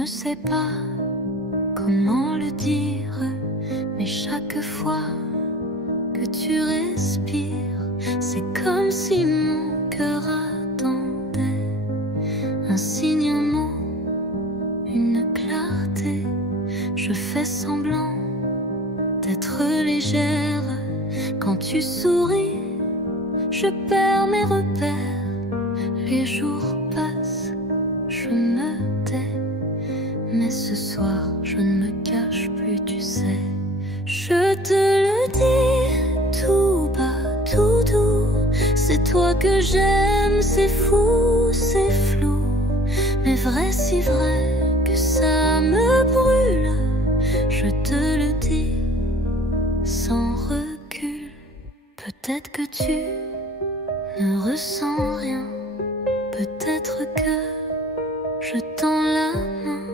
ne sais pas comment le dire, mais chaque fois que tu respires, c'est comme si mon cœur attendait un signe, un mot, une clarté. Je fais semblant d'être légère. Quand tu souris, je perds mes repères. Les jours passent, je me tais, mais ce soir je ne me cache plus, tu sais. Je te le dis tout bas, tout doux, c'est toi que j'aime, c'est fou, c'est flou, mais vrai, si vrai que ça me brûle. Je te le dis sans recul. Peut-être que tu ne ressens rien, peut-être que je tends la main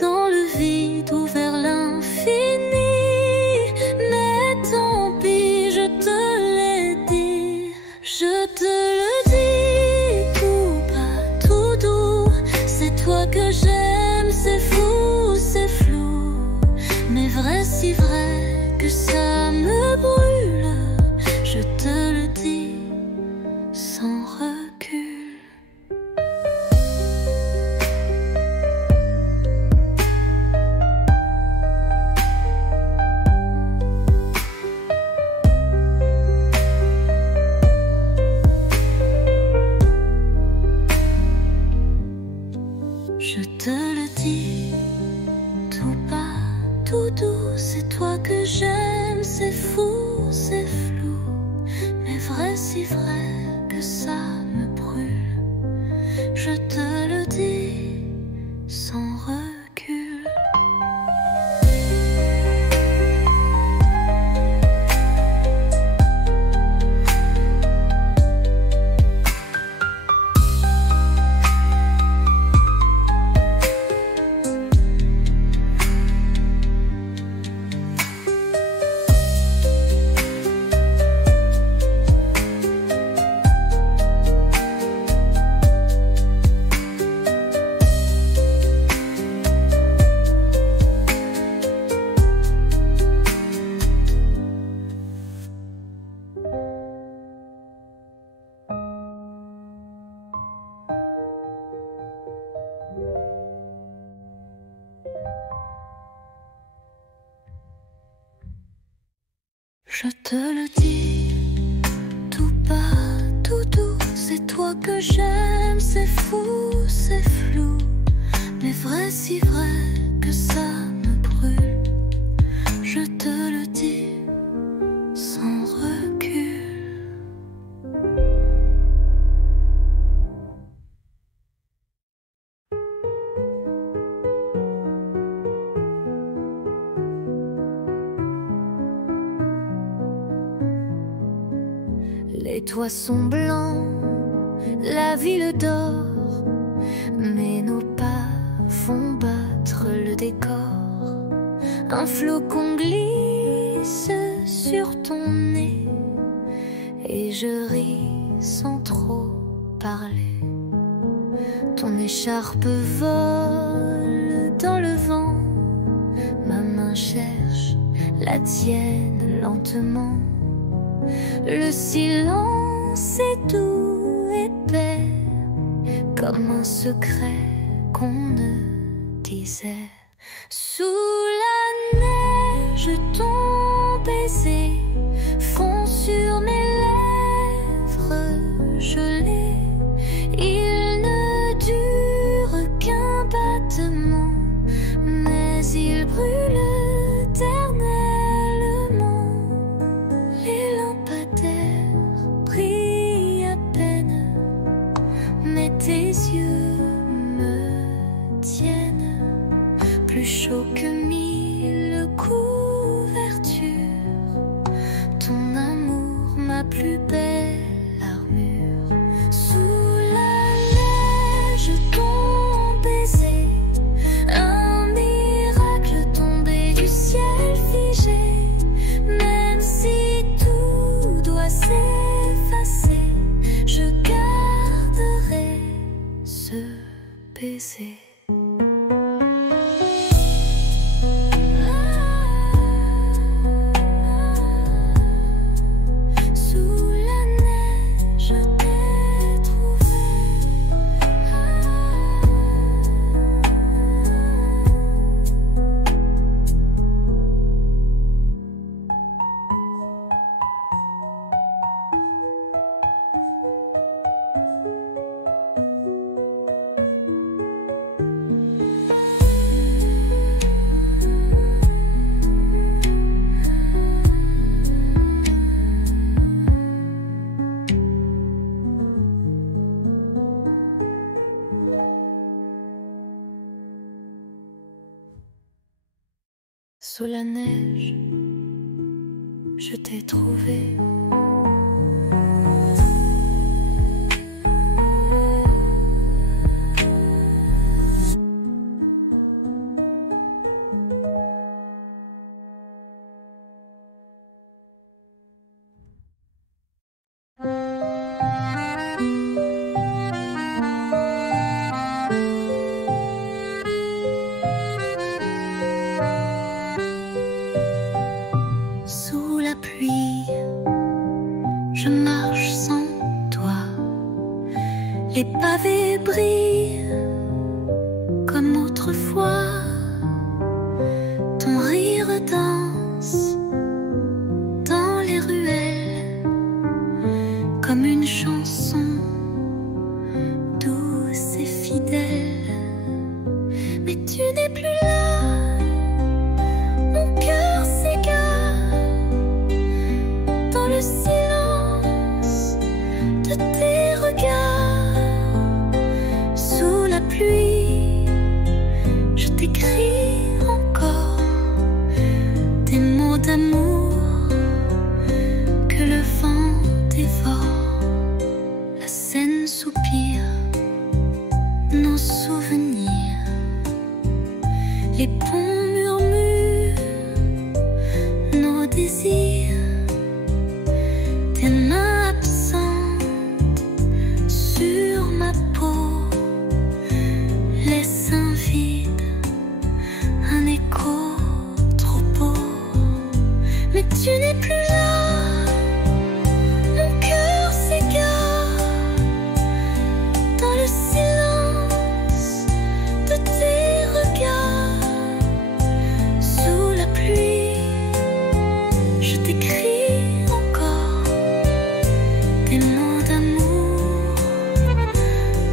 dans le vide ou vers l'infini. Mais tant pis, je te l'ai dit. Je te le dis tout bas, tout doux, c'est toi que j'aime, c'est fou, c'est flou, mais vrai, si vrai que ça me brûle. Je te le dis sans recul. Je te le dis tout bas, tout doux, c'est toi que j'aime, c'est fou, c'est flou, mais vrai, si vrai que ça me brûle. Je te le dis sans recul. Je te le dis tout bas, tout doux, c'est toi que j'aime, c'est fou, c'est flou, mais vrai, si vrai que ça me brûle. Je te le dis sans recul. Les toits sont blancs, la ville dort, mais nos pas font battre le décor. Un flocon glisse sur ton nez et je ris sans trop parler. Ton écharpe vole dans le vent, ma main cherche la tienne lentement. Le silence est doux, épais, comme un secret qu'on ne disait. Sous la neige, ton baiser fond sur mes lèvres gelées. Il ne dure qu'un battement, mais il brûle éternellement. Les lampadaires brillent à peine, mais tes yeux me tiennent plus chaud que 1000 couvertures. Ton amour, ma plus belle armure. Sous la neige, ton baiser, un miracle tombé du ciel figé. Même si tout doit s'effacer, je garderai ce baiser. Sous la neige, je t'ai trouvé. Sous la pluie, je marche sans toi. Les pavés brillent comme autrefois. Ton rire danse dans les ruelles comme une chanson douce et fidèle. Mais tu n'es plus là, mon cœur s'égare dans le silence de tes regards. Sous la pluie, je t'écris encore des mots d'amour que le vent dévore. La Seine soupire nos souvenirs, les ponts murmurent nos désirs. Tes mains absentes sur ma peau laissent un vide, un écho trop beau. Mais tu n'es plus là, mon cœur s'égare dans le silence de tes regards. Sous la pluie, je t'écris encore des mots d'amour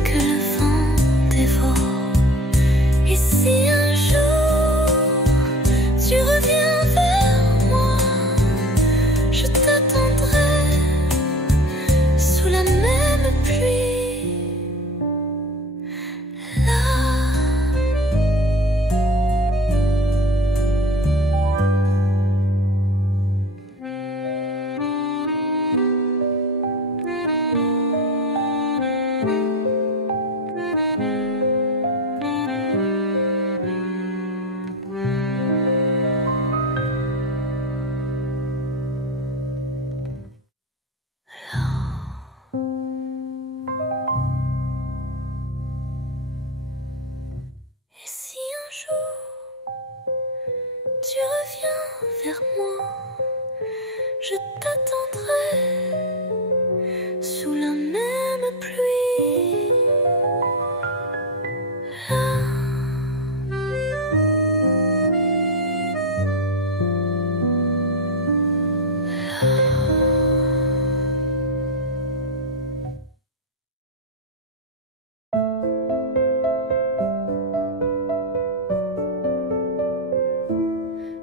que le vent dévore. Et si un jour tu reviens vers moi, je t'attendrai sous la même pluie. Là. Et si un jour tu reviens vers moi, je t'attendrai sous la même pluie. Là.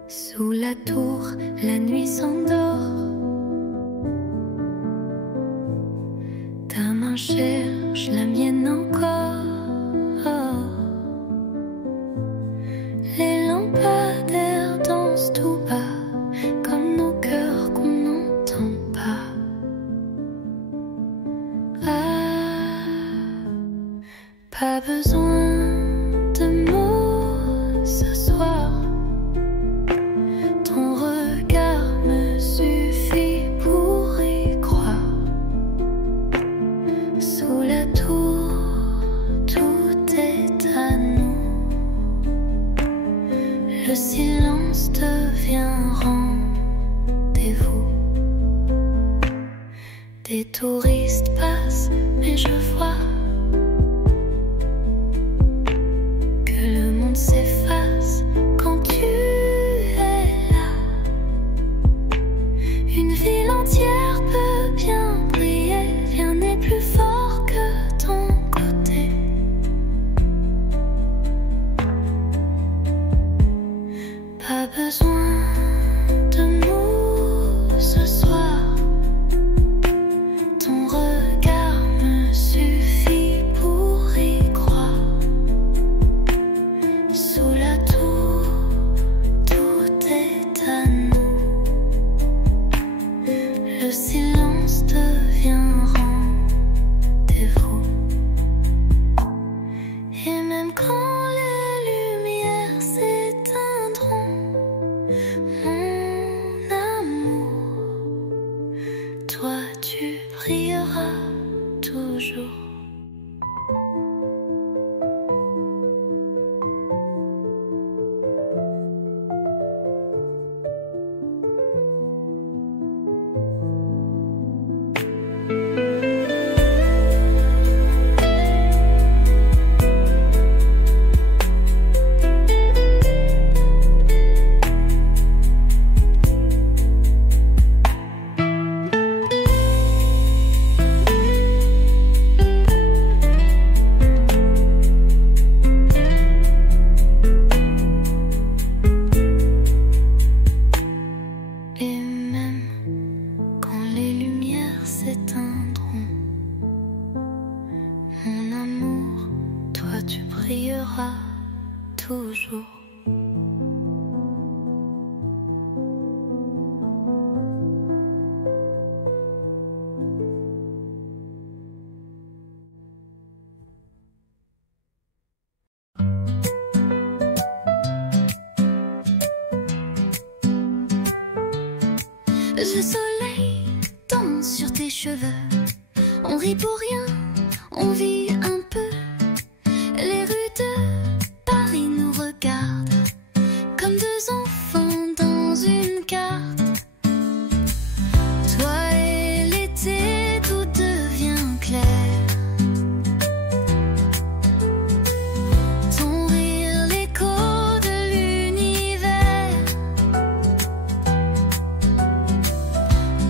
Sous la tour, la nuit s'endort. Ta main cherche la mienne encore. Les lampadaires dansent tout bas, comme nos cœurs qu'on n'entend pas. Ah, pas besoin de mots ce soir. Ton regard me suffit pour y croire. Sous la tour, tout est à nous. Le silence devient rendez-vous. Des touristes passent, mais je vois que le monde s'efface quand tu es là. Une ville entière peut bien briller, rien n'est plus fort que ton côté. Pas besoin de mots ce soir. Ton regard me suffit. Le silence devient rendez-vous. Et même quand les lumières s'éteindront, mon amour, toi tu brilleras toujours. Et même quand les lumières s'éteindront, mon amour, toi tu brilleras toujours. Le soleil danse sur tes cheveux. On rit pour rien, on vit un peu. Les rues de Paris nous regardent comme deux enfants dans une carte. Toi et l'été, tout devient clair. Ton rire, l'écho de l'univers.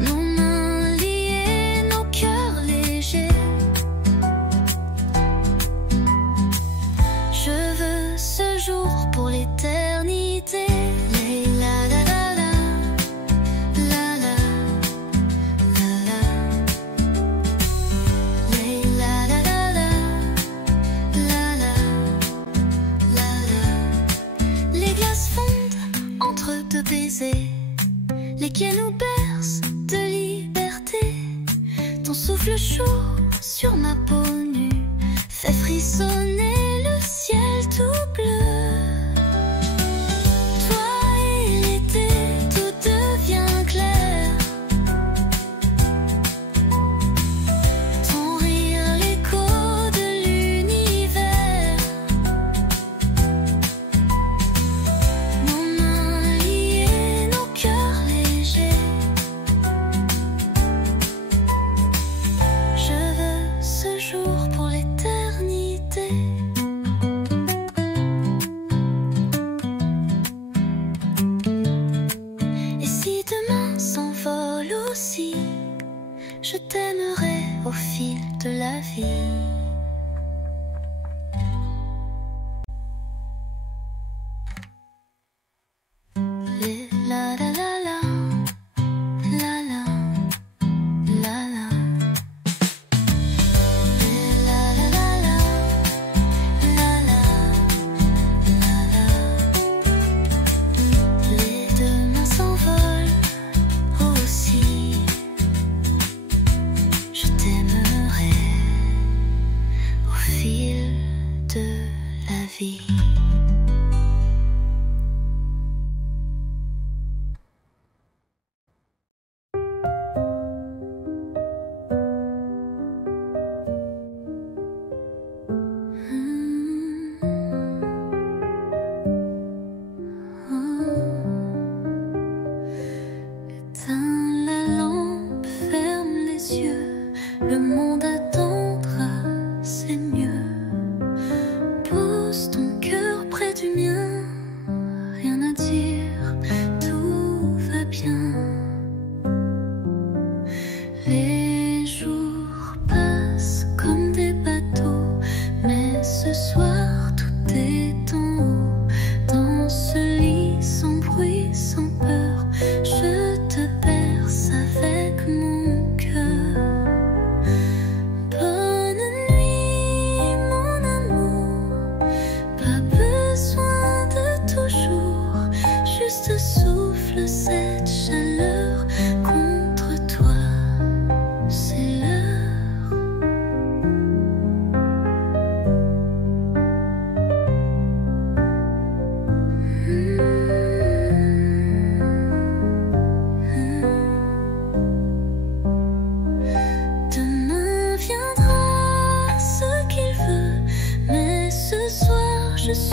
Nos mains liées, nos cœurs légers. Je veux ce jour pour l'éternité. La la la la, la la la la, la la la la, la la la. Les glaces fondent entre deux baisers. Les quais nous bercent de liberté. Ton souffle chaud sur ma peau nue fait frissonner le ciel tout bleu. Toi et l'été, tout devient clair. Ton rire, l'écho de l'univers. Nos mains liées, nos cœurs légers. Je veux ce jour pour l'éternité. Et si demain s'envole aussi, je t'aimerai au fil de la vie. Les la la la la, la la la la. Les la la la la, la la la la. Les demain s'envolent aussi. Je t'aimerai.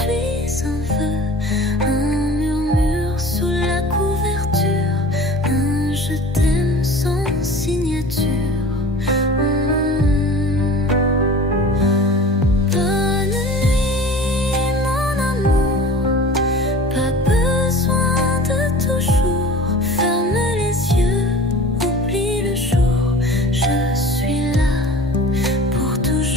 suis un vœu, un murmure sous la couverture, un je t'aime sans signature. Bonne nuit mon amour, pas besoin de toujours. Ferme les yeux, oublie le jour, je suis là pour toujours.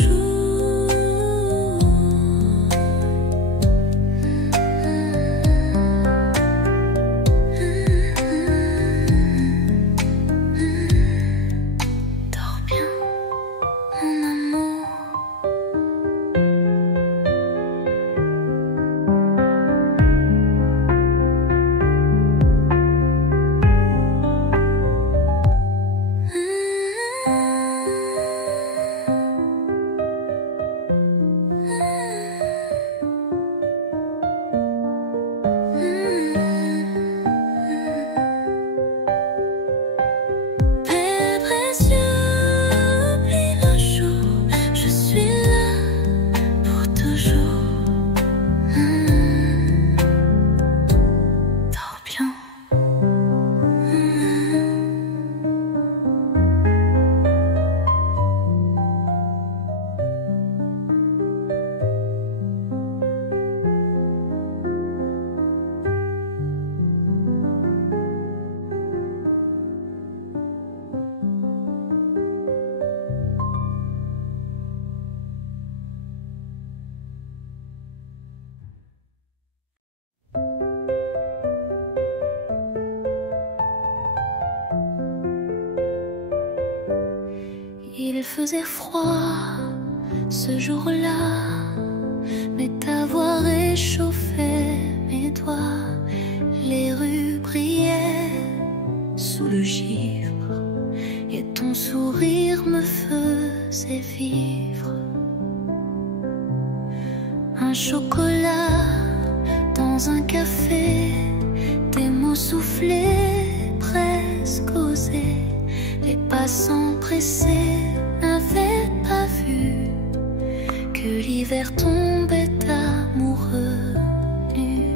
Dors bien, mon amour. Père précieux, oublie le jour, je suis là pour toujours. Dors bien. Il faisait froid ce jour-là, mais ta voix réchauffait mes doigts. Les rues brillaient sous le givre et ton sourire me faisait vivre. Un chocolat dans un café, des mots soufflés, presque osés. Les passants pressés n'avaient pas vu que l'hiver tombait amoureux nu.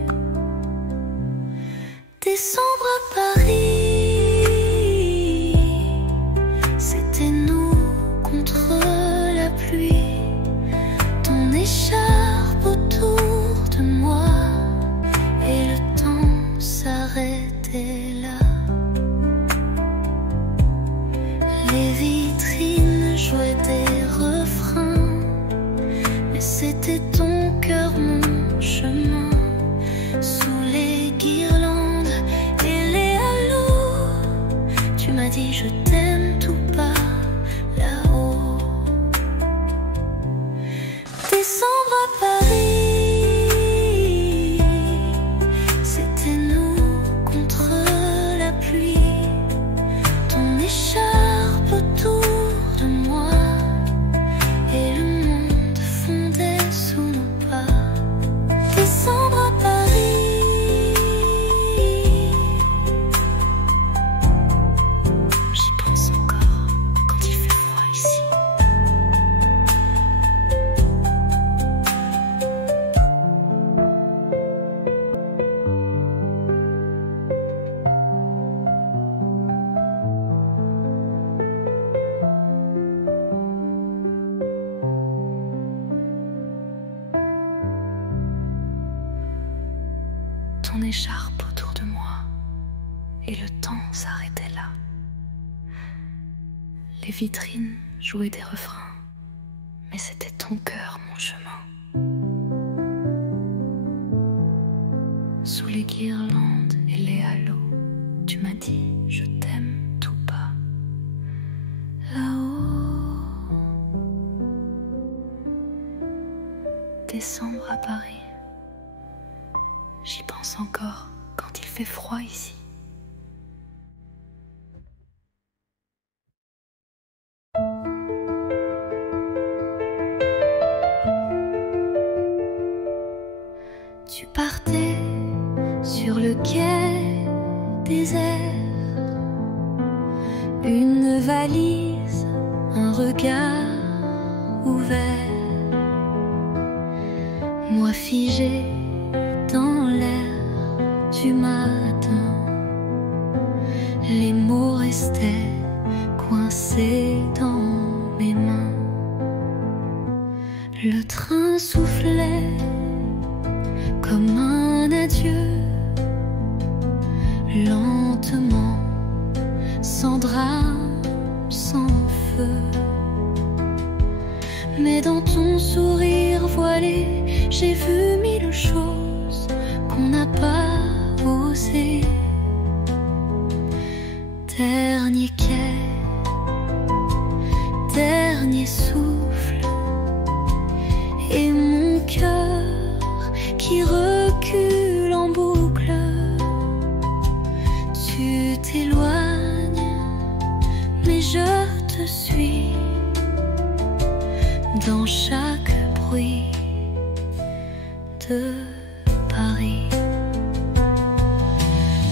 Décembre à Paris, c'était nous contre la pluie. Ton écharpe autour de moi et le temps s'arrêtait là. Les vitrines jouaient des refrains, mais c'était ton cœur, mon chemin. Sous les guirlandes et les halos, tu m'as dit je t'aime tout bas là-haut. Décembre à Paris, c'était nous contre la pluie. Ton écharpe autour de moi et le monde fondait sous nos pas. Décembre à Paris, j'y pense encore quand il fait froid ici. Ton écharpe autour de moi et le temps s'arrêtait là. Les vitrines jouaient des refrains, mais c'était ton cœur, mon chemin. Sous les guirlandes et les halos, tu m'as dit je t'aime tout bas là-haut. Décembre à Paris, j'y pense encore quand il fait froid ici. Tu partais sur le quai désert, une valise, un regard ouvert. Moi figé dans l'air du matin. Les mots restaient coincés dans mes mains. Le train soufflait comme un adieu, lentement, sans drame, sans feu. Mais dans ton sourire voilé, j'ai vu mille choses qu'on n'a pas osé. Dernier quai, dernier souffle, et mon cœur qui recule en boucle. Tu t'éloignes, mais je te suis dans chaque bruit de Paris.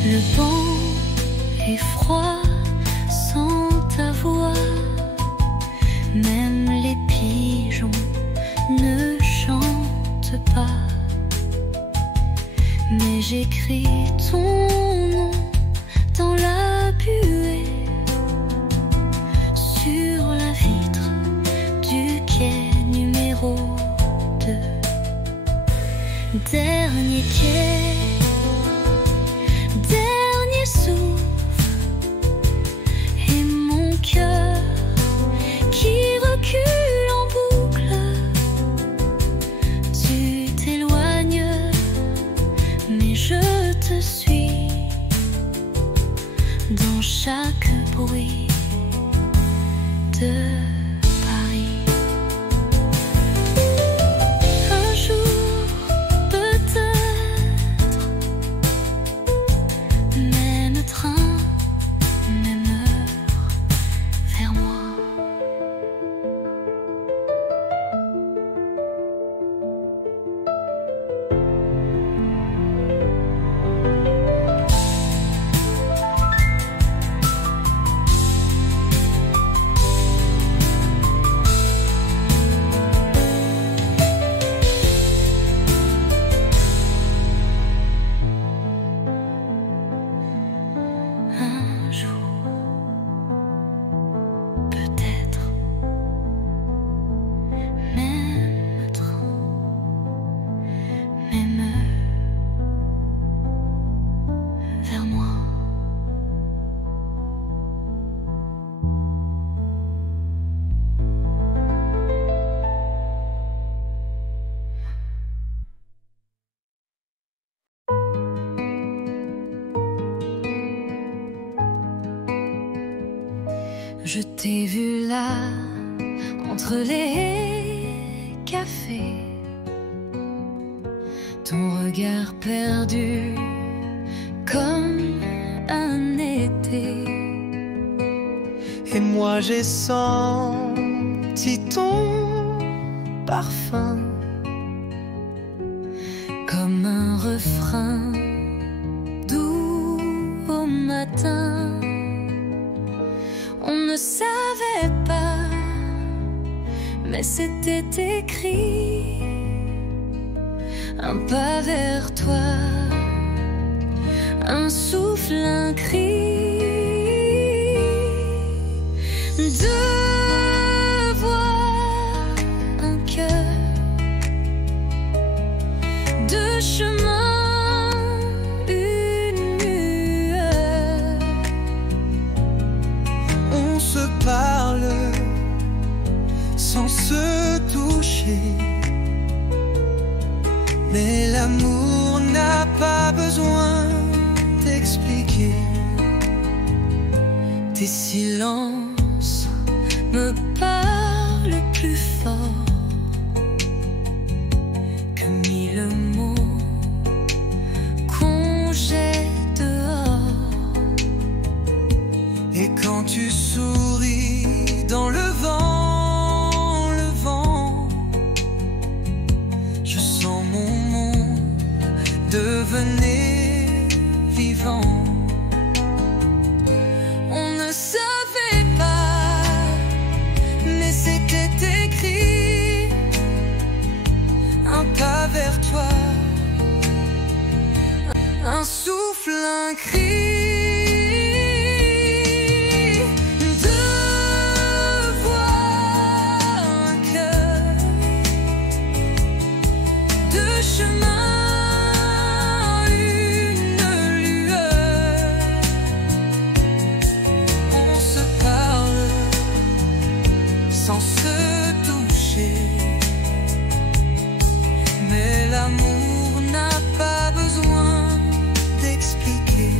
Le banc est froid sans ta voix, même les pigeons ne chantent pas. Mais j'écris ton nom dans la buée sur la vitre du quai numéro 2. Dernier quai, dernier souffle, et mon cœur qui recule en boucle. Tu t'éloignes, mais je te suis dans chaque bruit de Paris. Un jour, peut-être, même train, même heure, vers moi. Un jour, peut-être, même train, même heure, vers moi. Je t'ai vu là, entre les cafés, ton regard perdu comme un été. Et moi j'ai senti ton parfum Comme un refrain doux au matin. On ne savait pas, mais c'était écrit. Un pas vers toi, un souffle, un cri. Deux voix, un cœur, deux chemins, une lueur. On se parle sans se toucher, mais l'amour n'a pas besoin d'expliquer. Tes silences me parlent plus fort que mille mots qu'on jette dehors. Et quand tu souris dans le vent, je sens mon monde devenir vivant. On ne savait pas, mais c'était écrit. Un pas vers toi, un cri de voix, un cœur, deux chemins, une lueur. On se parle sans se toucher, mais l'amour n'a pas besoin d'expliquer.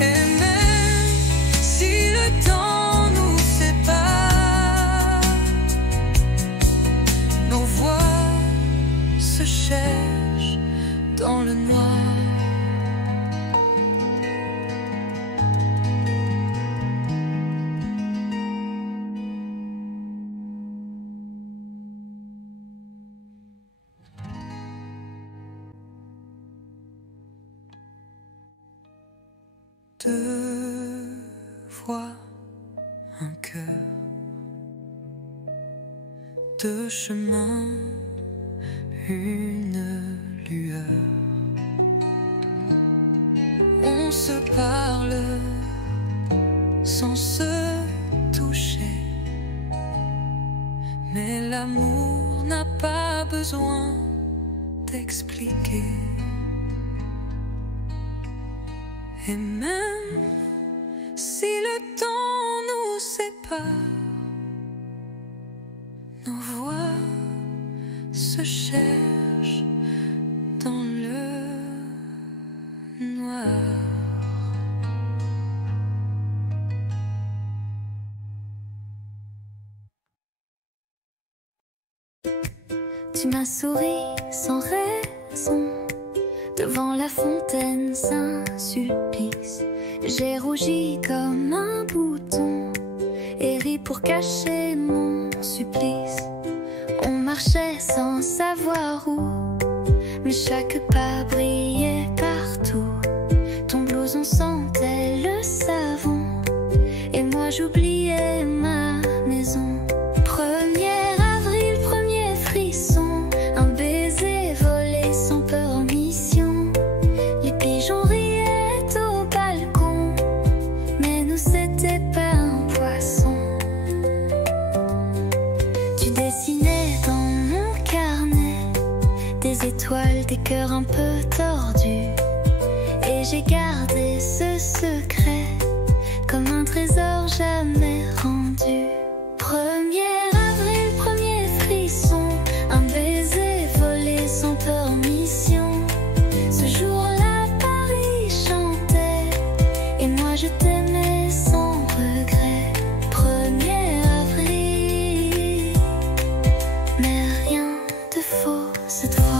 Et même si le temps nous sépare, nos voix se cherchent dans le noir. Deux voix, un cœur, deux chemins, une lueur. On se parle sans se toucher, mais l'amour n'a pas besoin d'expliquer. Et même si le temps nous sépare, nos voix se cherchent dans le noir. Tu m'as souri sans raison devant la fontaine, Saint-Sulpice. J'ai rougi comme un bouton et ri pour cacher mon supplice. On marchait sans savoir où, mais chaque pas brillait partout. Ton blouson sentait le savon et moi j'oubliais ma maison. 1er avril, premier frisson, un baiser volé sans permission. Les pigeons riaient au balcon, mais nous c'était pas un poisson. Tu dessinais dans mon carnet des étoiles, des cœurs un peu tordus, et j'ai gardé ce secret comme un trésor jamais rendu. 1er avril, premier frisson, un baiser volé sans permission. Ce jour-là, Paris chantait et moi je t'aimais sans regret. 1er avril, mais rien de faux cette fois.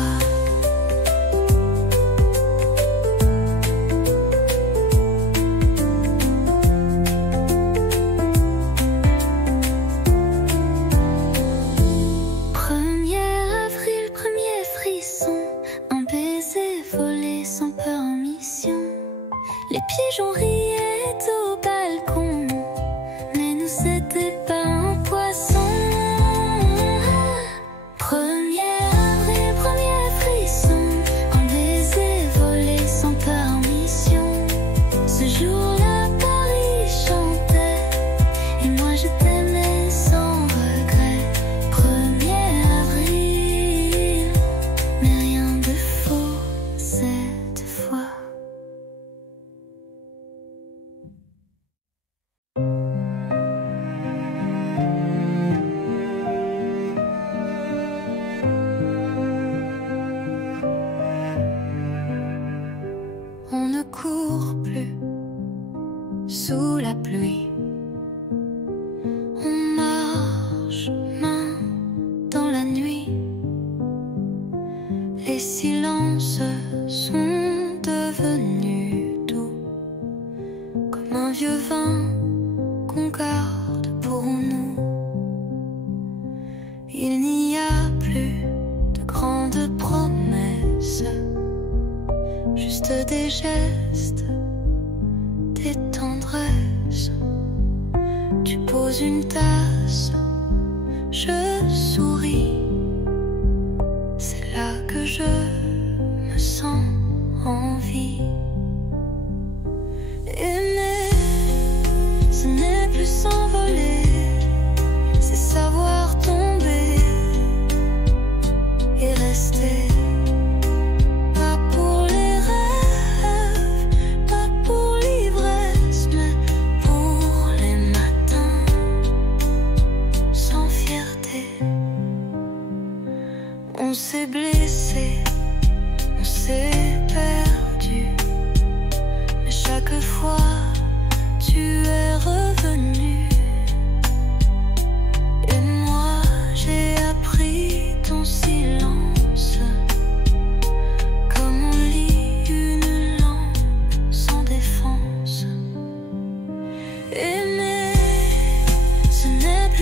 Les pigeons riaient au balcon, mais nous c'était pas un poisson. 1er avril, premier frisson, un baiser volé sans permission. Ce jour-là, Paris chantait et moi je t'aimais sans regret. 1er avril, mais rien de faux cette fois. On ne court plus sous la pluie. On marche main dans la nuit. Les silences sont devenus doux, comme un vieux vin qu'on garde pour nous. Il n'y a plus de grandes promesses, juste des gestes, des tendresses. Tu poses une tasse, je souris. C'est là que je me sens en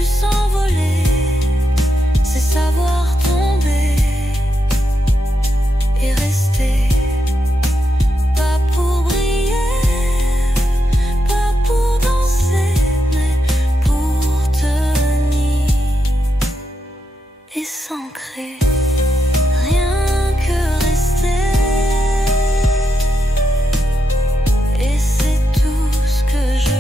plus s'envoler, c'est savoir tomber et rester. Pas pour briller, pas pour danser, mais pour tenir et s'ancrer. Rien que rester. Et c'est tout ce que je veux.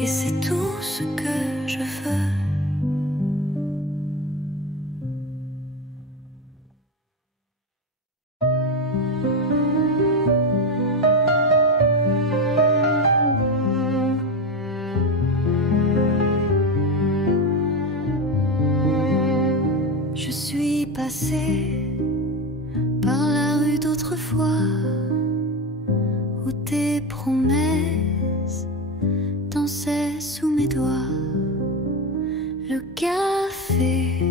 Et c'est tout ce que je veux. Je suis passée par la rue d'autrefois où tes promesses dansaient sous mes doigts. Le café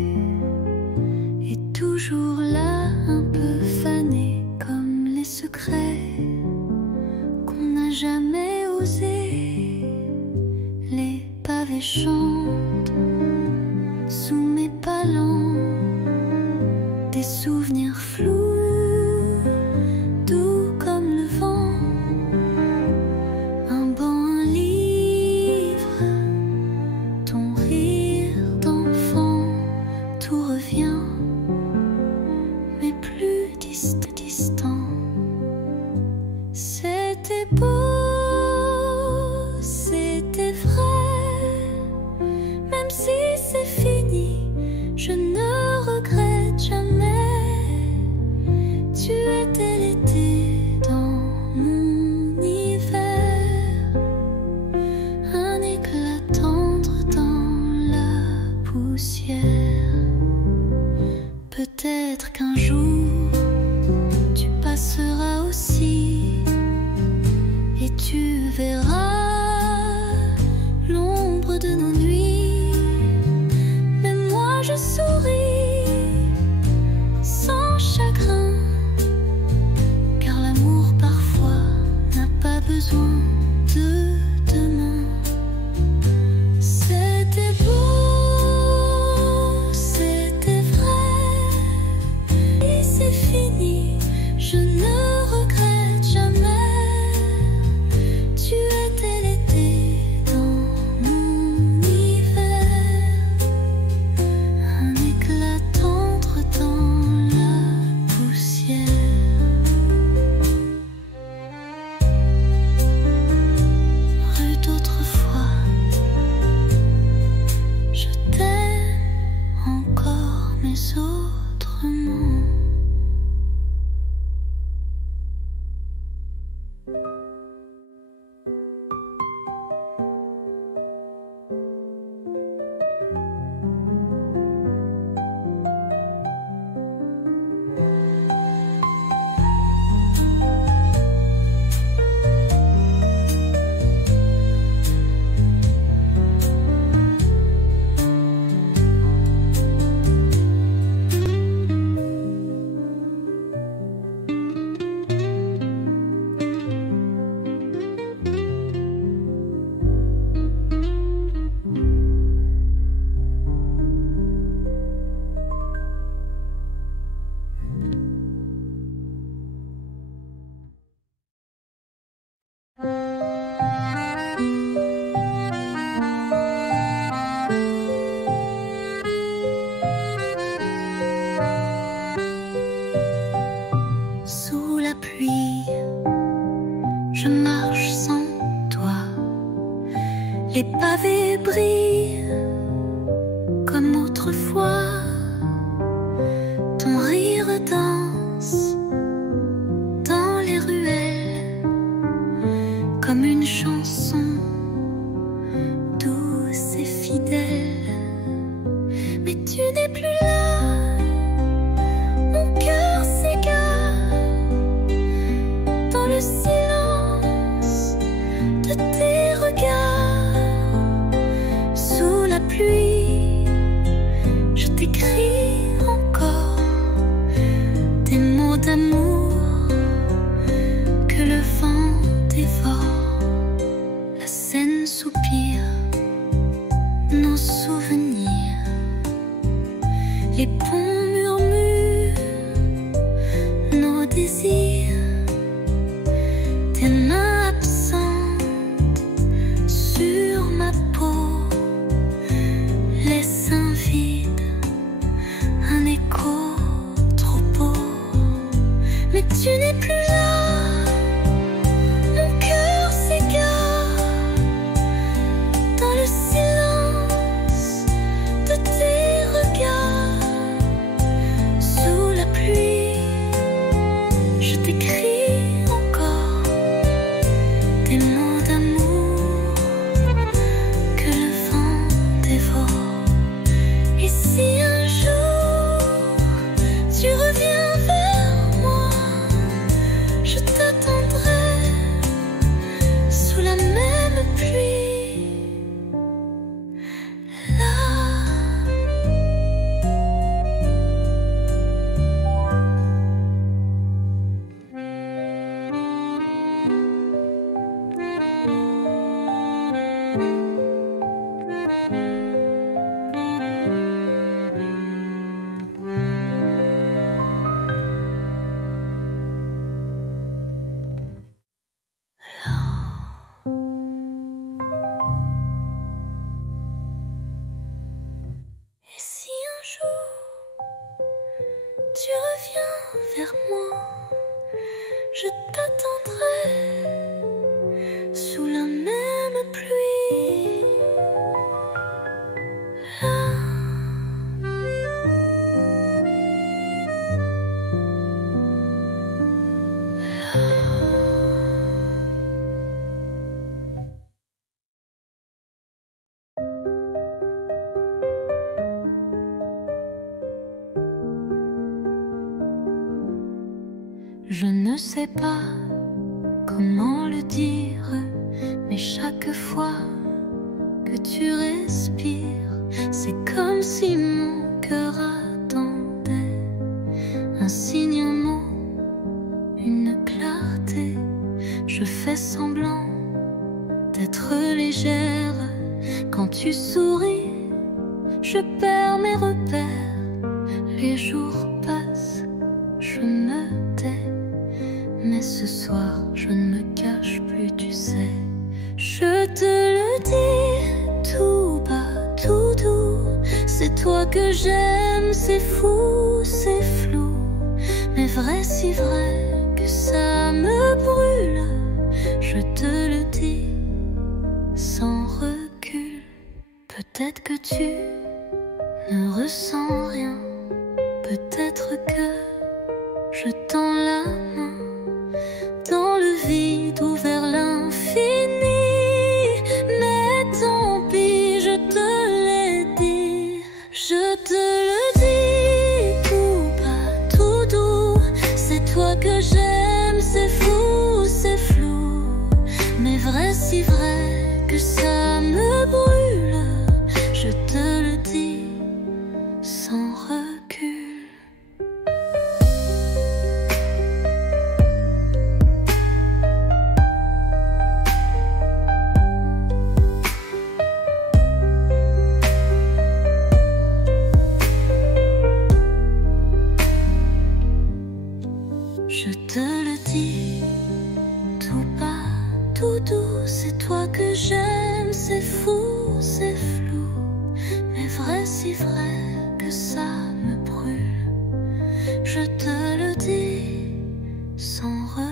est toujours là, un peu fané comme les secrets qu'on n'a jamais osé. Les pavés chantent sous mes palans, des souvenirs flous, doux comme le vent. Un banc, un livre, ton rire d'enfant, tout revient, mais plus distant. C'était beau, c'était vrai, même si c'est fini, je ne regrette jamais. Tu étais l'été dans mon hiver, un éclat tendre dans la poussière. Peut-être qu'un jour tu passeras aussi et tu verras l'ombre de nos nuits. Mais moi je souris sans chagrin, car l'amour parfois n'a pas besoin de demain. C'était beau, c'était vrai, et c'est fini, je ne regrette jamais. Tu étais l'été dans mon hiver, un éclat tendre dans la poussière. Rue d'autrefois, je t'aime encore, mais autrement. Sous la pluie, je marche sans toi. Les pavés brillent comme autrefois. Ton rire danse dans les ruelles comme une chanson douce et fidèle. Mais tu n'es plus là, mon cœur s'égare dans le silence. d'amour que le vent dévore. La Seine soupire nos souvenirs, les ponts murmurent nos désirs, tes mains absentes sur ma peau, les seins vides, un écho trop beau. Mais tu n'es plus là, mon cœur s'égare dans le silence de tes regards. Sous la pluie, je t'écris encore des mots d'amour que le vent dévore. Et si un jour tu reviens vers moi, je t'attendrai sous la même pluie. Là. Et si un jour tu reviens vers moi, je t'attendrai sous la même pluie. Là. Je ne sais pas comment le dire, mais chaque fois que tu respires, c'est comme si mon cœur attendait un signe, un mot, une clarté. Je fais semblant d'être légère. Quand tu souris, je perds mes repères. Les jours passent, je me tais. Mais ce soir, je ne me cache plus, tu sais. Je te le dis tout bas, tout doux. C'est toi que j'aime, c'est fou, c'est flou. Mais vrai, si vrai que ça me brûle. Je te le dis sans recul. Peut-être que tu ne ressens rien. Peut-être que je tends la main dans le vide ou vers l'infini. Mais tant pis, je te l'ai dit. Je te le dis tout bas, tout doux. C'est toi que j'aime, c'est fou, c'est flou. Mais vrai, si vrai que ça me brûle. Je te le dis sans recul. Je te le dis tout bas, tout doux. C'est toi que j'aime, c'est fou, c'est flou. Mais vrai, si vrai que ça me brûle. Je te le dis sans recul.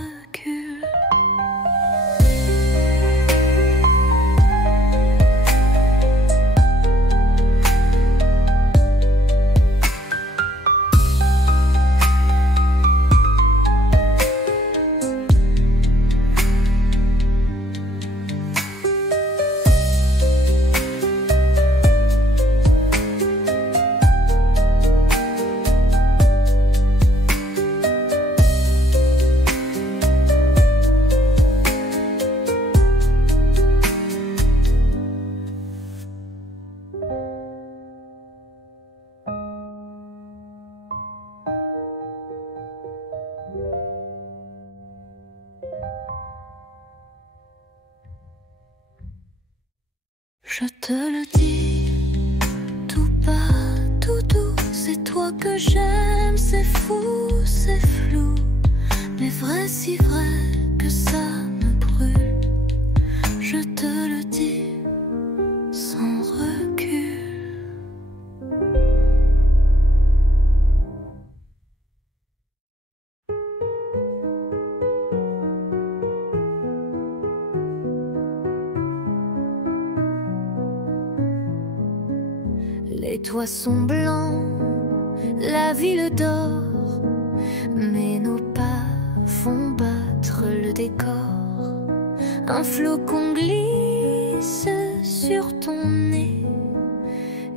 j'aime, c'est fou, c'est flou, mais vrai, si vrai que ça me brûle. Je te le dis sans recul. Les toits sont blancs, la ville dort, mais nos pas font battre le décor. Un flocon glisse sur ton nez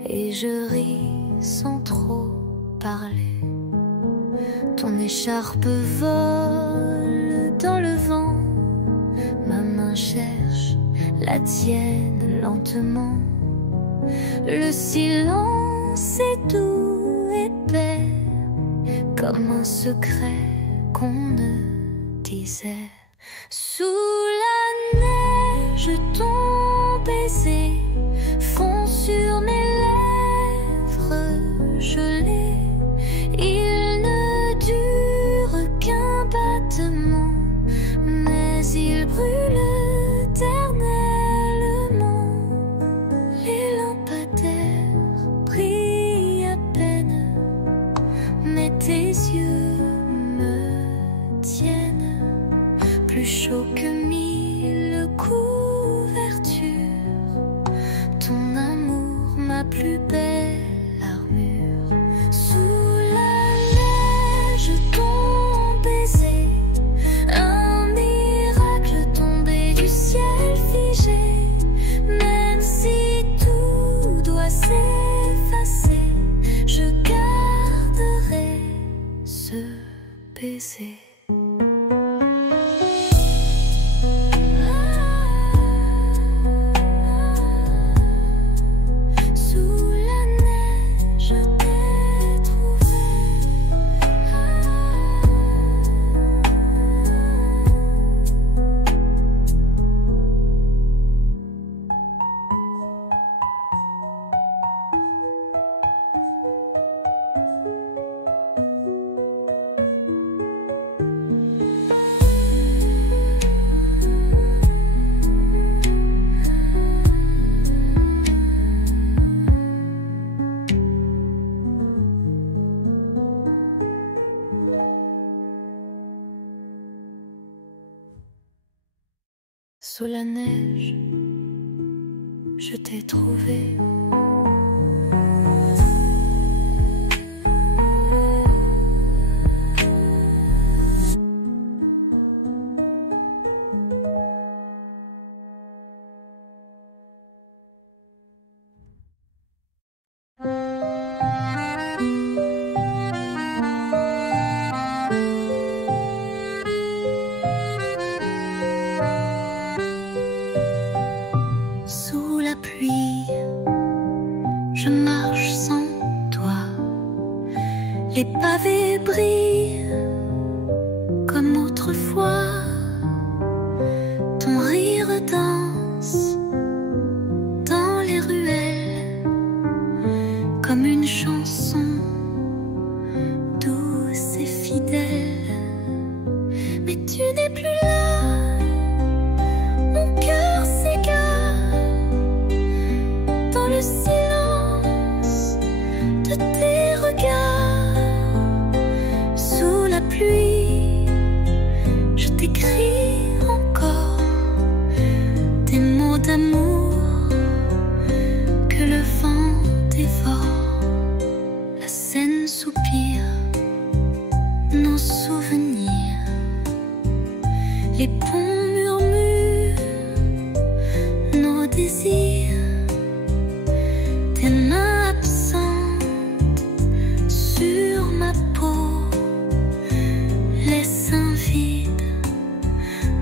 et je ris sans trop parler. Ton écharpe vole dans le vent, ma main cherche la tienne lentement. Le silence est doux, épais, comme un secret qu'on ne disait. Sous la neige, ton baiser fond sur mes lèvres gelées. Il ne dure qu'un battement, mais il brûle éternellement. Les lampadaires brillent à peine, mais tes yeux me tiennent plus chaud que 1000 couvertures. Ton amour, ma plus belle armure. Sous la neige, ton baiser, un miracle tombé du ciel figé. Même si tout doit s'effacer, je garderai ce baiser. Sous la neige, je t'ai trouvé. Sous la neige, je t'ai trouvé. Sous la pluie, je marche sans toi. Les pavés brillent comme autrefois. Ton rire danse dans les ruelles comme une chanson douce et fidèle. Mais tu n'es plus là, mon cœur s'égare dans le silence de tes regards. Sous la pluie, je t'écris encore des mots d'amour que le vent dévore. La Seine soupire nos souvenirs, les ponts murmurent nos désirs. Tes mains absentes sur ma peau laissent un vide,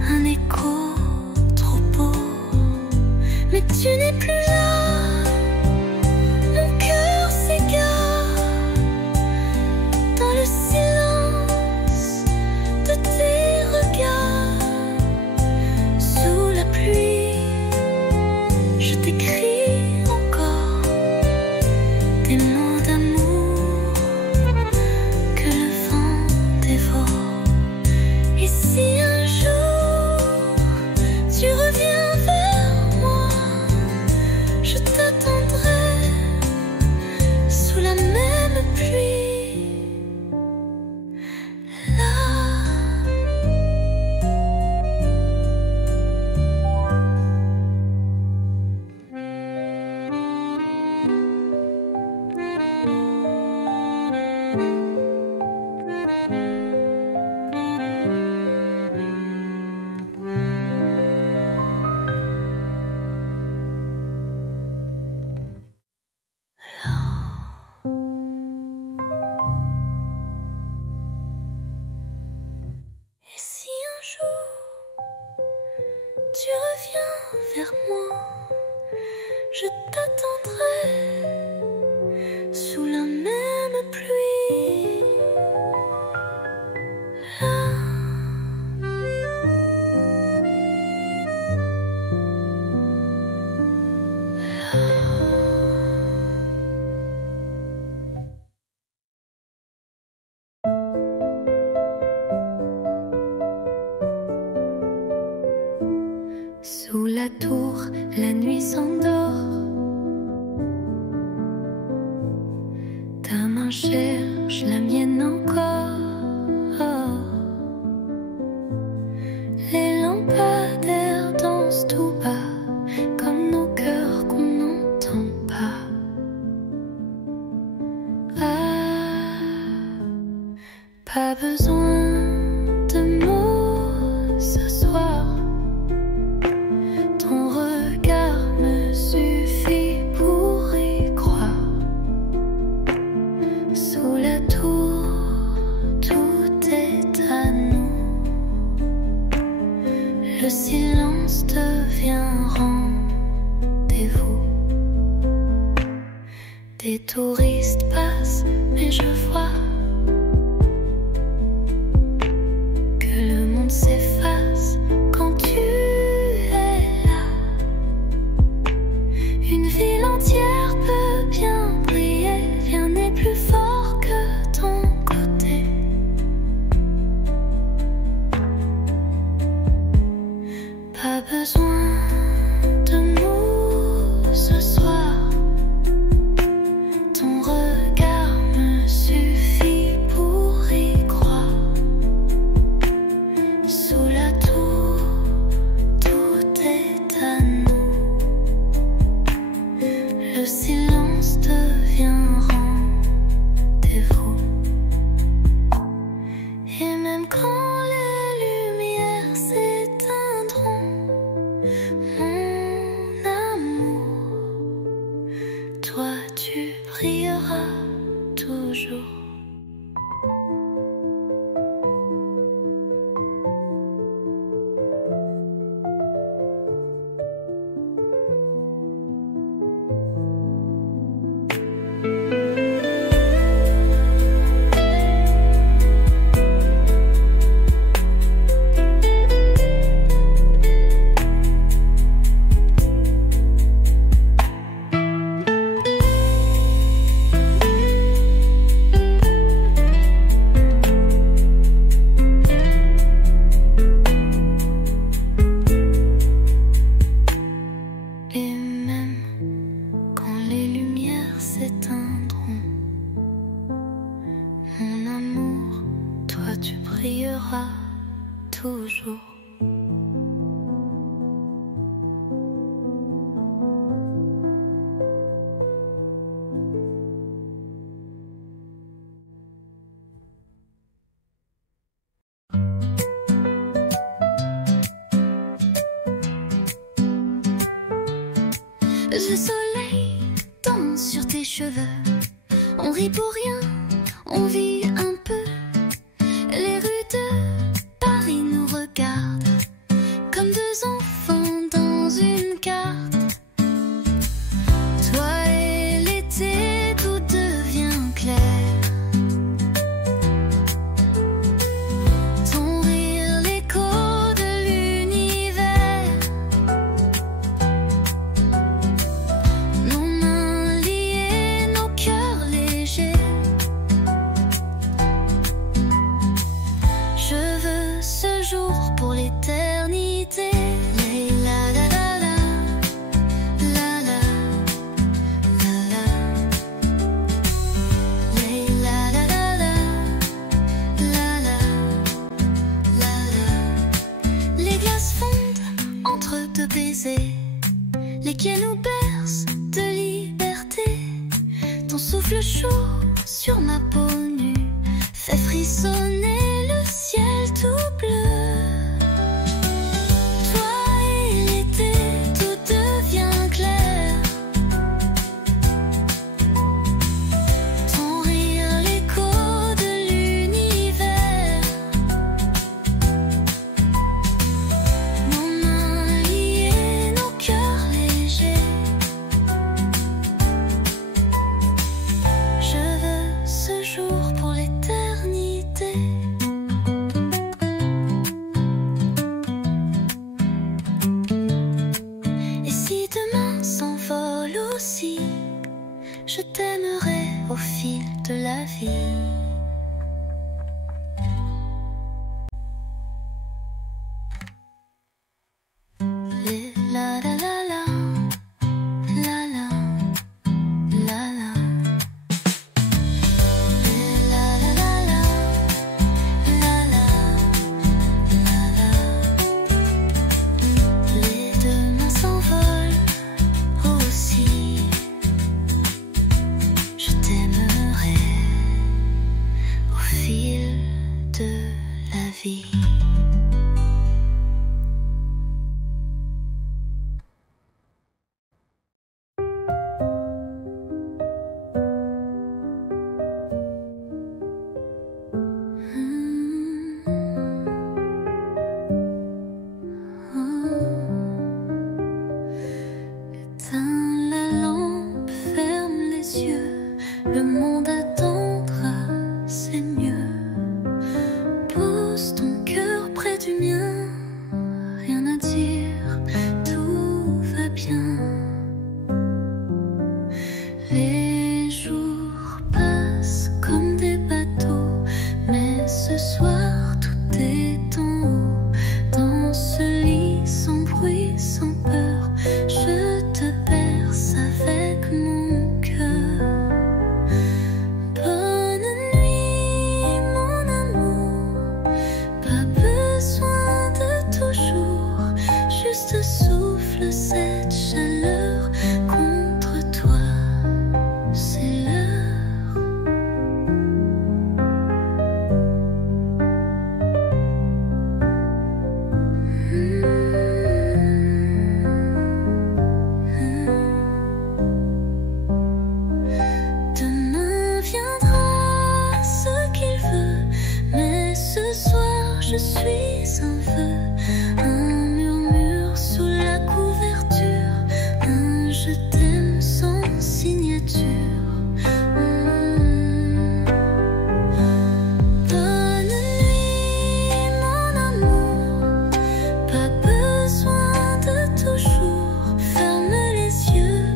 un écho trop beau. Mais tu n'es plus là, mon cœur s'égare dans le silence de tes regards. vers moi, je t'attendrai sous la même pluie. Sous la tour, la nuit s'endort. Ta main cherche la mienne encore. Les lampadaires dansent tout bas, comme nos cœurs qu'on n'entend pas. Ah, pas besoin de mots ce soir. Ton regard me suffit pour y croire. Sous la tour, tout est à nous. Le silence devient rendez-vous. Des touristes passent, mais je vois que le monde s'efface quand tu es là. Une ville entière peut bien briller, rien n'est plus fort que ton côté. Pas besoin de mots ce soir. Ton regard me suffit pour y croire. Sous la tour, tout est à nous. Le silence devient rendez-vous. Et même quand les lumières s'éteindront, mon amour, toi tu brilleras toujours. Et même quand les lumières s'éteindront, mon amour, toi tu brilleras toujours. Le soleil danse sur tes cheveux. On rit pour rien, on vit un peu. Les rues de Paris nous regardent comme deux enfants dans une carte. Toi et l'été, tout devient clair. Ton rire, l'écho de l'univers. Nos mains liées, nos cœurs légers. Je veux ce jour pour l'éternité. La la la la, la la la la, la la la la, la la la la. Les glaces fondent entre deux baisers. Les quais nous bercent de liberté. Ton souffle chaud sur ma peau nue fait frissonner le ciel tout bleu. Toi et l'été, tout devient clair. Ton rire, l'écho de l'univers. Nos mains liées, nos cœurs brise un vœu, un murmure sous la couverture, un je t'aime sans signature. Bonne nuit mon amour, pas besoin de toujours. Ferme les yeux,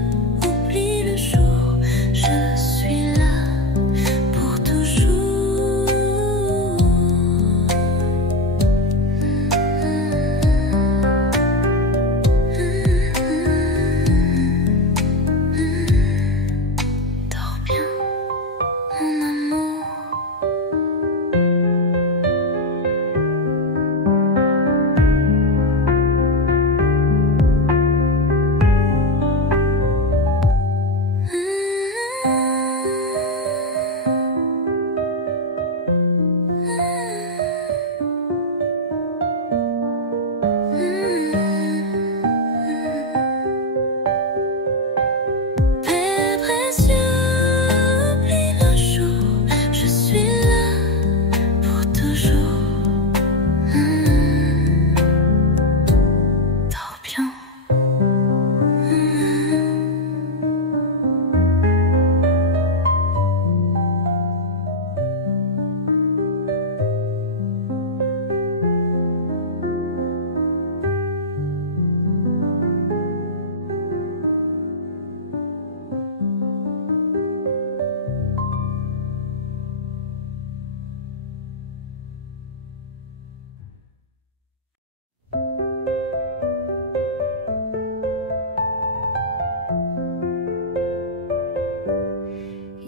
oublie le jour, je suis là pour toujours. Dors bien, mon amour. Père précieux, oublie le jour, je suis là pour toujours. Dors bien.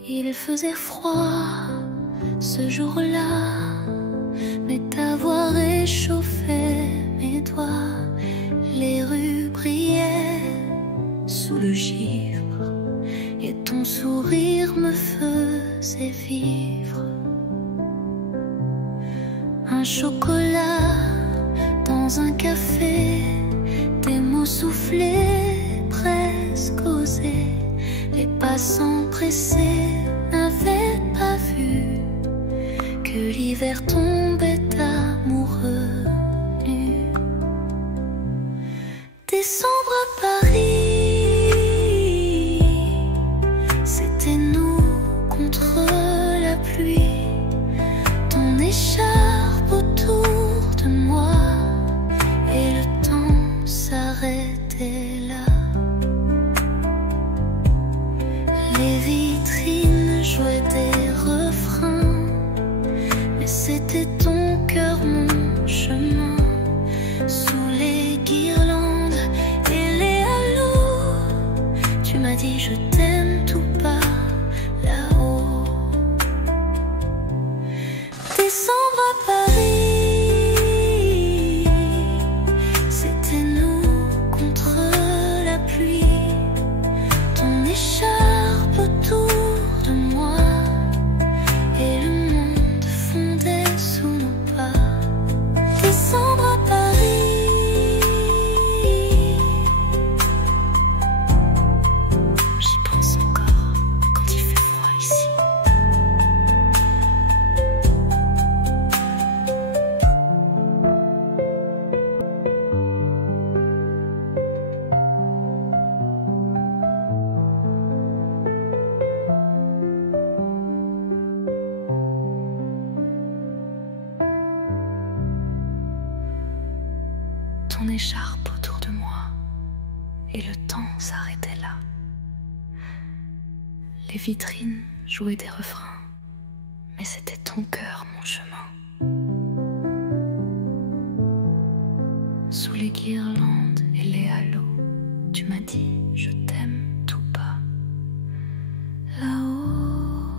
Il faisait froid ce jour-là, mais ta voix réchauffait mes doigts. Les rues brillaient sous le givre et ton sourire me faisait vivre. Un chocolat dans un café, des mots soufflés, presque osés. Les passants pressés n'avaient pas vu que l'hiver tombait amoureux nu. Décembre à Paris, c'était nous contre la pluie. Ton écharpe autour de moi et le temps s'arrêtait là. Les vitrines jouaient des refrains, mais c'était ton cœur, mon chemin. Sous les guirlandes et les halos, tu m'as dit je t'aime tout bas là-haut. Décembre à Paris, c'était nous contre la pluie. Ton écharpe autour de moi et le monde fondait sous nos pas. Décembre à Paris, j'y pense encore quand il fait froid ici. Ton écharpe autour de moi et le temps s'arrêtait là. Les vitrines jouaient des refrains, mais c'était ton cœur, mon chemin. Sous les guirlandes et les halos, tu m'as dit je t'aime tout bas là-haut.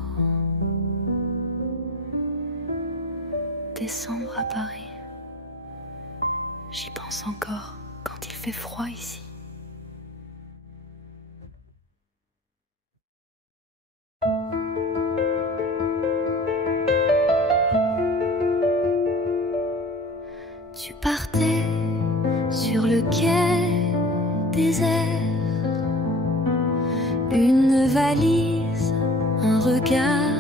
Décembre à Paris, j'y pense encore quand il fait froid ici. Tu partais sur le quai désert, une valise, un regard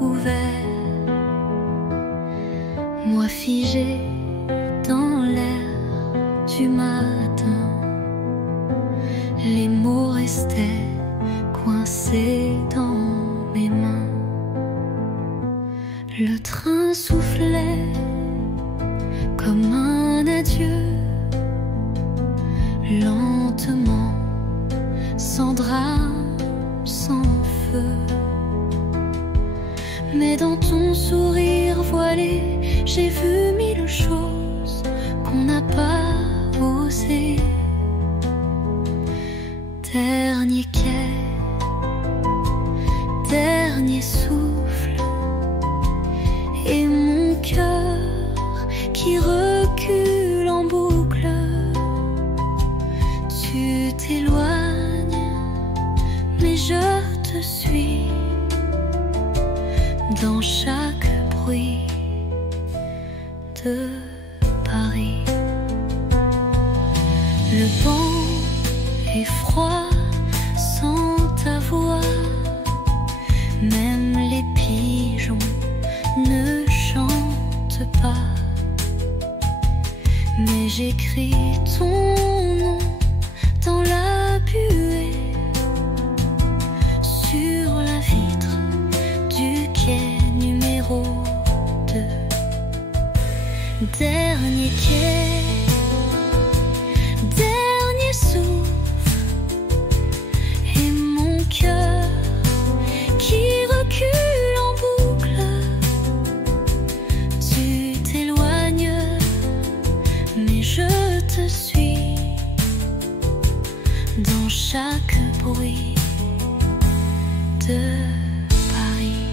ouvert. Moi figé comme un adieu, lentement, sans drame, sans feu. Mais dans ton sourire voilé, j'ai vu mille choses qu'on n'a pas osé. Dernier quai, dernier souffle, et mon cœur qui recule en boucle. Tu t'éloignes, mais je te suis dans chaque bruit de Paris. Le vent est froid sans ta voix, même les pigeons ne chantent pas. Mais j'écris ton nom dans la buée, sur la vitre du quai numéro 2. Dernier quai, dernier souffle, et mon cœur qui recule en boucle. Tu t'éloignes, mais je te suis dans chaque bruit de Paris.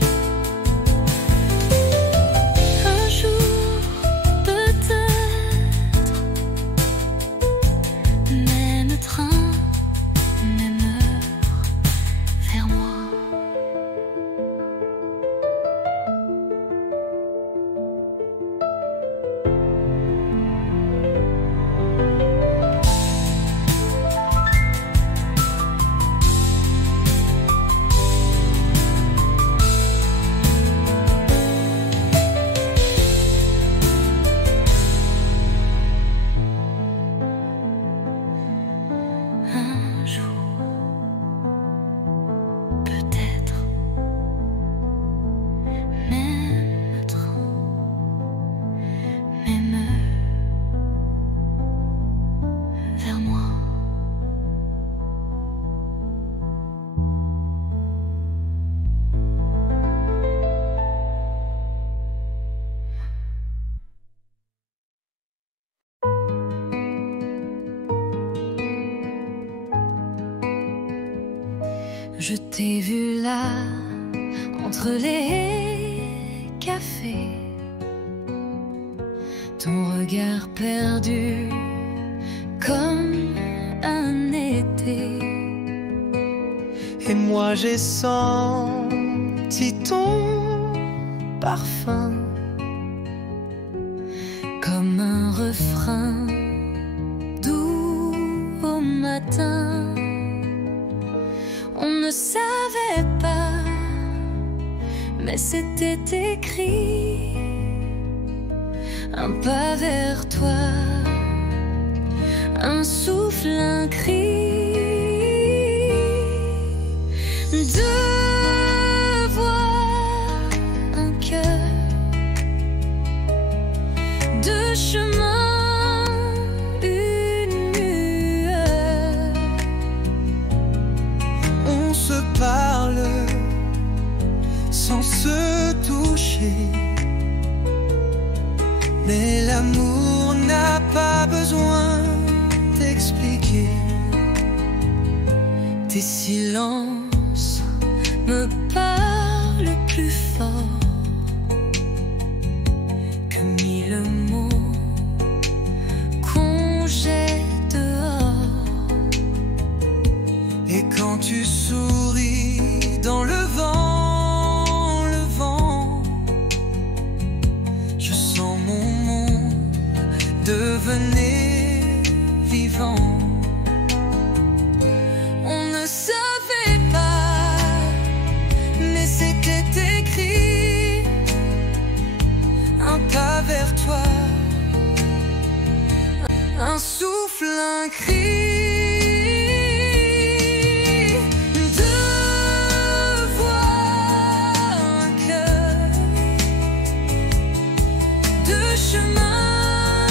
Un jour, peut-être, même train, même heure, vers moi. Un jour, peut-être, même train, même heure, vers moi. Je t'ai vu là, entre les cafés, ton regard perdu comme un été. Et moi j'ai senti ton parfum Comme un refrain doux au matin. On ne savait pas, mais c'était écrit. Un pas vers toi, un souffle, un cri. Deux voix, un cœur, deux chemins, une lueur. On se parle sans se toucher, mais l'amour n'a pas besoin d'expliquer. Tes silences me parlent plus fort que mille mots qu'on jette dehors. Et quand tu souris dans le vent, je sens mon monde devenir vivant. On ne savait pas, mais c'était écrit. Un pas vers toi, Un souffle, un cri. Deux voix, un cœur, deux chemins,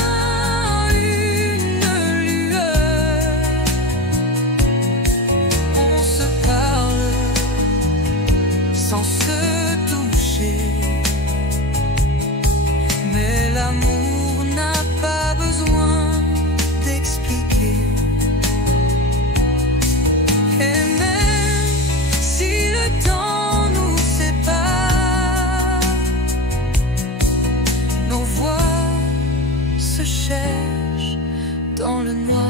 se cherchent dans le noir.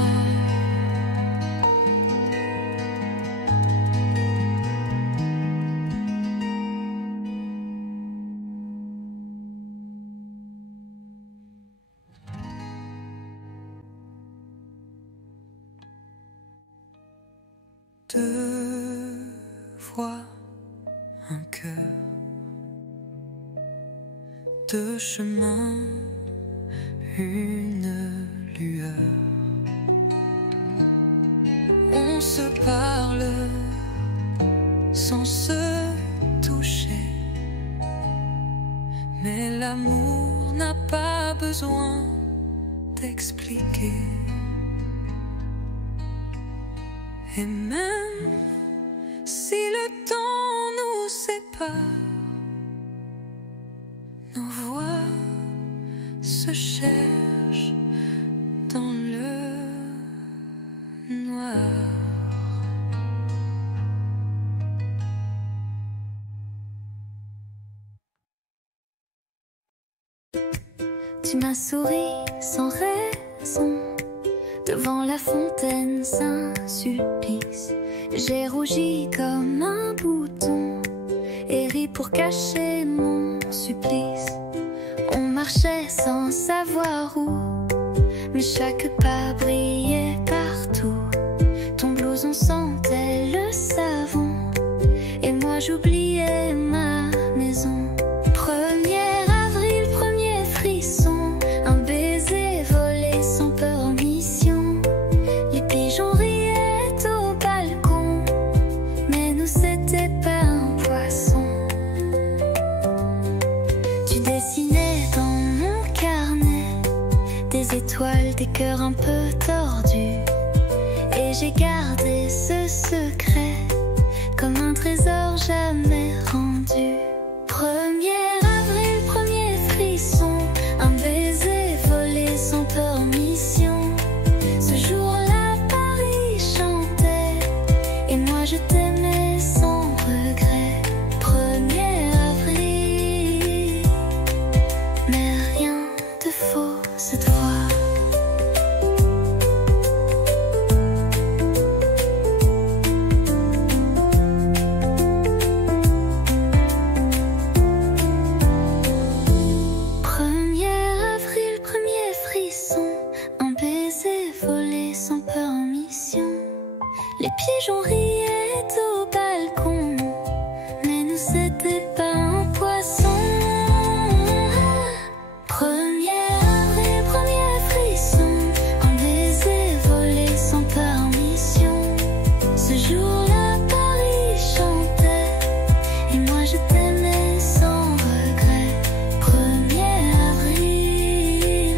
Deux voix, un cœur, deux chemins, une lueur. On se parle sans se toucher, mais l'amour n'a pas besoin d'expliquer. Et même si le temps nous sépare, nos voix se cherchent dans le noir. Tu m'as souri sans raison, devant la fontaine, Saint-Sulpice. J'ai rougi comme un bouton et ri pour cacher mon supplice. On marchait sans savoir où, mais chaque pas brillait partout. Ton blouson sentait le savon et moi j'oubliais ma maison. 1er avril, premier frisson, un baiser volé sans permission. Les pigeons riaient au balcon, mais nous c'était pas un poisson. Tu dessinais dans mon carnet des étoiles, des cœurs un peu tordus, et j'ai gardé ce secret comme un trésor jamais rendu. 1er avril, premier frisson, un baiser volé sans permission. Ce jour-là, Paris chantait et moi je t'aimais sans regret. 1er avril, mais rien de faux cette fois. Les pigeons riaient au balcon, mais nous c'était pas un poisson. 1er avril, premier frisson, un baiser volé sans permission. Ce jour-là, Paris chantait et moi je t'aimais sans regret. 1er avril,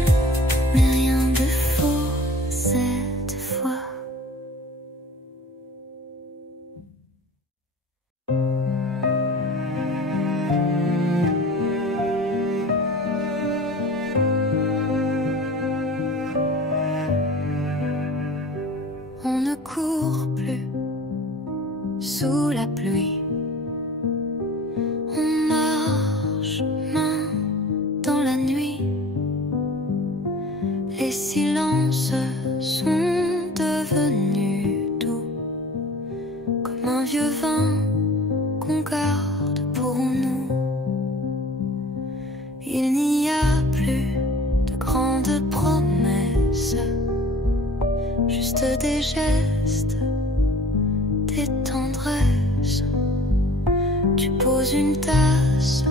mais rien de faux cette fois. On ne court plus sous la pluie. On marche main dans la nuit. Les silences sont devenus doux, comme un vieux vin qu'on garde pour nous. Il n'y a plus de grandes promesses, juste des gestes, des tendresses. Tu poses une tasse,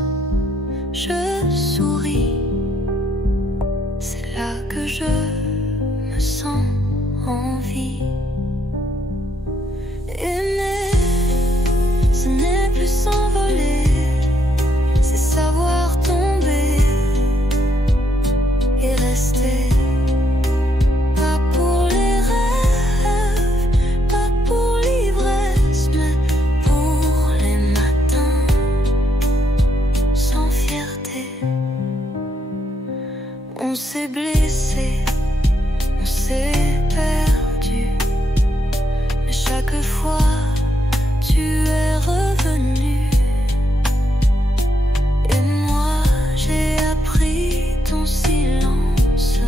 je souris. C'est là que je me sens en vie. Aimer, ce n'est plus s'envoler, c'est savoir tomber et rester. On s'est blessé, on s'est perdu, mais chaque fois tu es revenu. Et moi j'ai appris ton silence.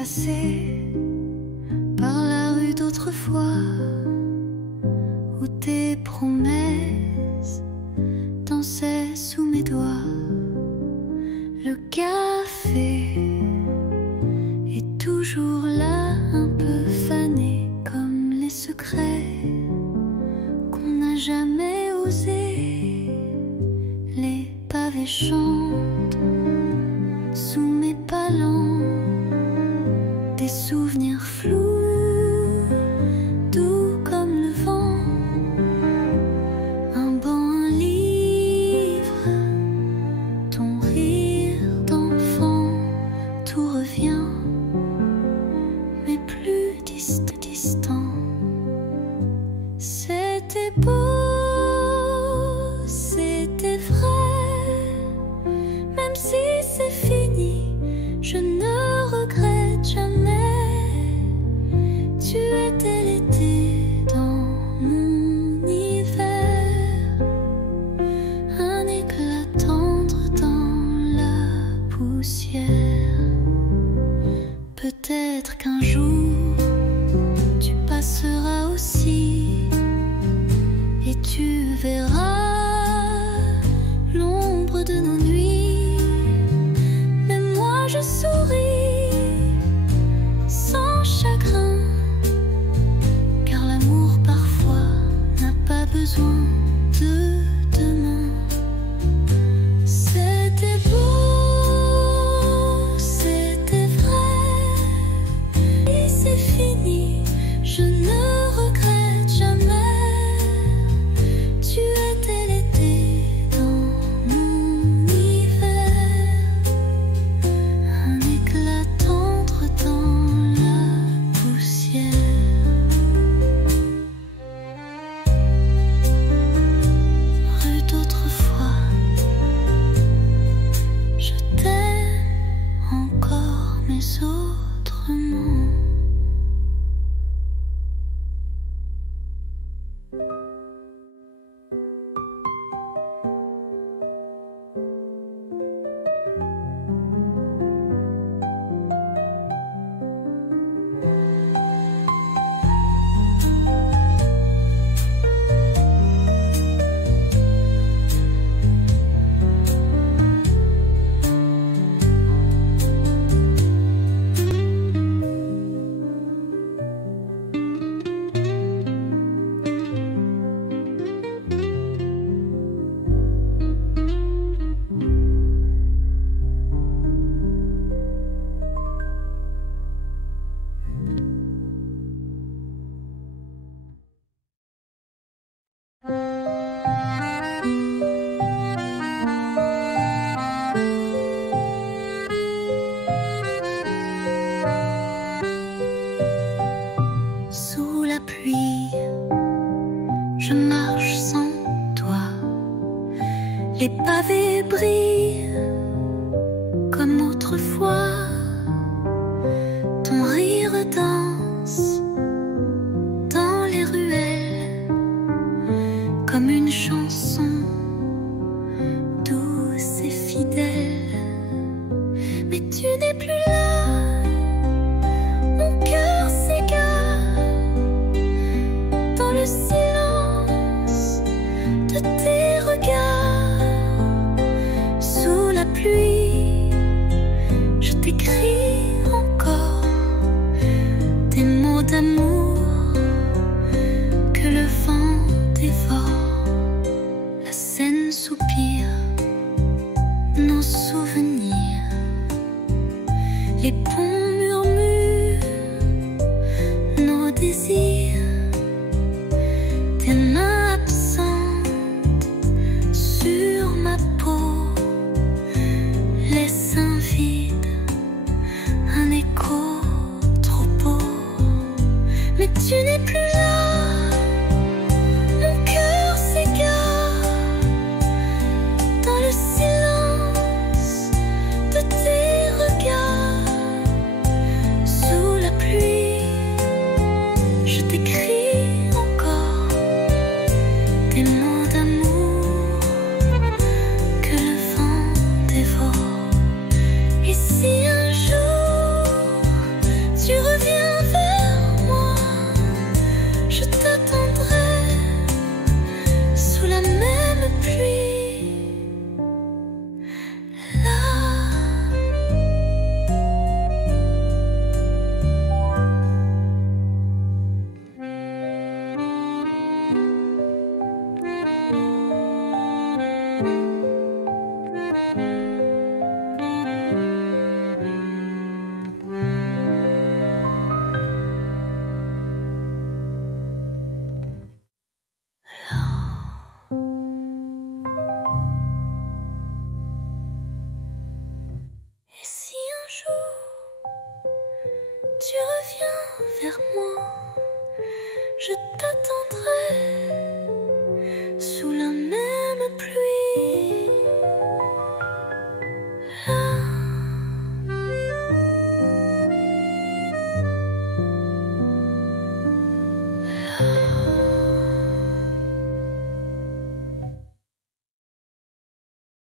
passer par la rue d'autrefois où tes promesses dansaient sous mes doigts. Le café est toujours là, un peu fané comme les secrets qu'on n'a jamais osé. Les pavés chantent sous mes pas lents, des souvenirs flous, doux comme le vent. Un banc, un livre, ton rire d'enfant, tout revient, mais plus distant. C'était beau, c'était vrai, même si c'est fini, je ne regrette jamais. Tu étais l'été dans mon hiver, un éclat tendre dans la poussière. Peut-être qu'un jour tu passeras aussi et tu verras l'ombre de nos nuits. Mais moi je souris sans chagrin, car l'amour parfois n'a pas besoin de demain. C'était beau, c'était vrai, et c'est fini, je ne regrette jamais. Tu étais l'été dans mon hiver, un éclat tendre dans la poussière. Rue d'autrefois, je t'aime encore, mais autrement. Sous la pluie, je marche sans toi. Les pavés brillent comme autrefois. Ton rire danse dans les ruelles comme une chanson douce et fidèle. Mais tu n'es plus là, mon cœur s'égare dans le silence de tes regards. Sous la pluie, je t'écris encore des mots d'amour que le vent dévore. La Seine soupire nos souvenirs, les ponts murmurent nos désirs. Tes mains absentes sur ma peau laissent un vide, un écho trop beau. Mais tu n'es plus là, mon cœur s'égare dans le silence de tes regards. Et si un jour tu reviens vers moi, je t'attends.